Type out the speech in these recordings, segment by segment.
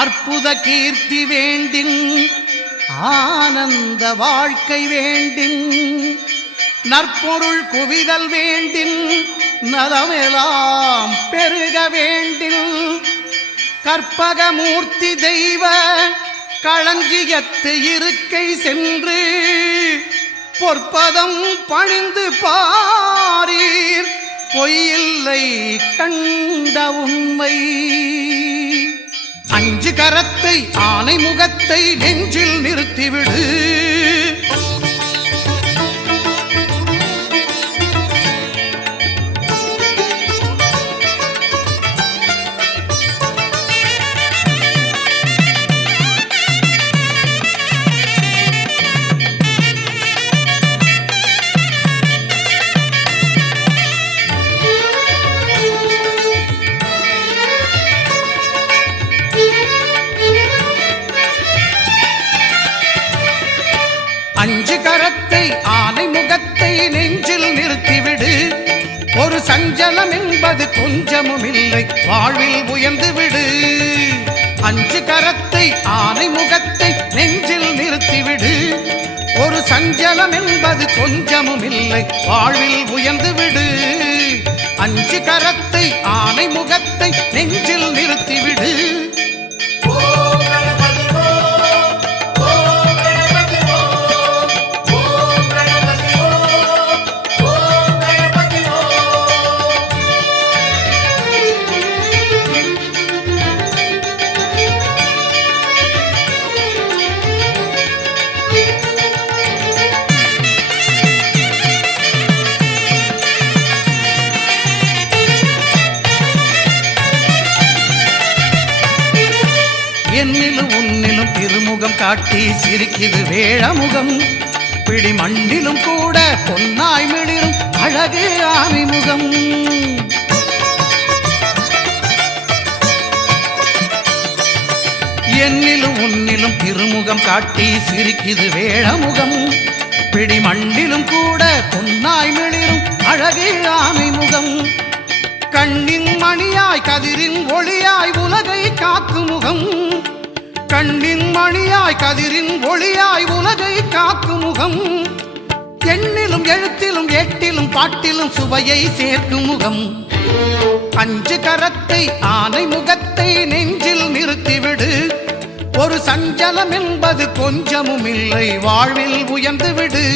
அற்புத கீர்த்தி வேண்டின் ஆனந்த வாழ்க்கை வேண்டின் நற்பொருள் குவிதல் வேண்டின் நலமெலாம் பெருக வேண்டின். கற்பகமூர்த்தி தெய்வ களஞ்சியத்து இருக்கை சென்று பொற்பதம் பணிந்து பாரீர் பொய்யில்லை கண்ட உண்மை. அஞ்சு கரத்தை ஆனை முகத்தை நெஞ்சில் நிறுத்திவிடு. அஞ்சு கரத்தை ஆனை முகத்தை நெஞ்சில் நிறுத்திவிடு. ஒரு சஞ்சலம் என்பது கொஞ்சமும் இல்லை வாழ்வில் உயர்ந்து விடு. அஞ்சு கரத்தை ஆனை முகத்தை நெஞ்சில் நிறுத்திவிடு. ஒரு சஞ்சலம் என்பது கொஞ்சமும் இல்லை வாழ்வில் உயர்ந்து விடு. அஞ்சு கரத்தை ஆனை முகத்தை நெஞ்சில் நிறுத்திவிடு. என்னிலும் உன்னிலும் திருமுகம் காட்டி சிரிக்குது வேழமுகம். பிடி மண்ணிலும் கூட பொன்னாய் மிளிரும் அழகு ஆமிமுகம் என்னிலும் உன்னிலும் திருமுகம் காட்டி சிரிக்குது வேழமுகம். பிடி மண்ணிலும் கூட பொன்னாய் மிளிரும் அழகு ஆமிமுகம் கண்ணின் மணியாய் கதிரின் ஒளியாய் உல கண்ணின் மணியாய் கதிரின் ஒளியாய் உலகை காக்கும் முகம். எண்ணிலும் எழுத்திலும் எட்டிலும் பாட்டிலும் சுவையை சேர்க்கும் முகம். அஞ்சு கரத்தை ஆனை முகத்தை நெஞ்சில் நிறுத்திவிடு. ஒரு சஞ்சலம் என்பது கொஞ்சமும் இல்லை வாழ்வில் உயர்ந்து விடு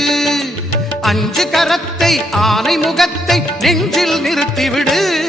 அஞ்சு கரத்தை ஆனை முகத்தை நெஞ்சில் நிறுத்திவிடு.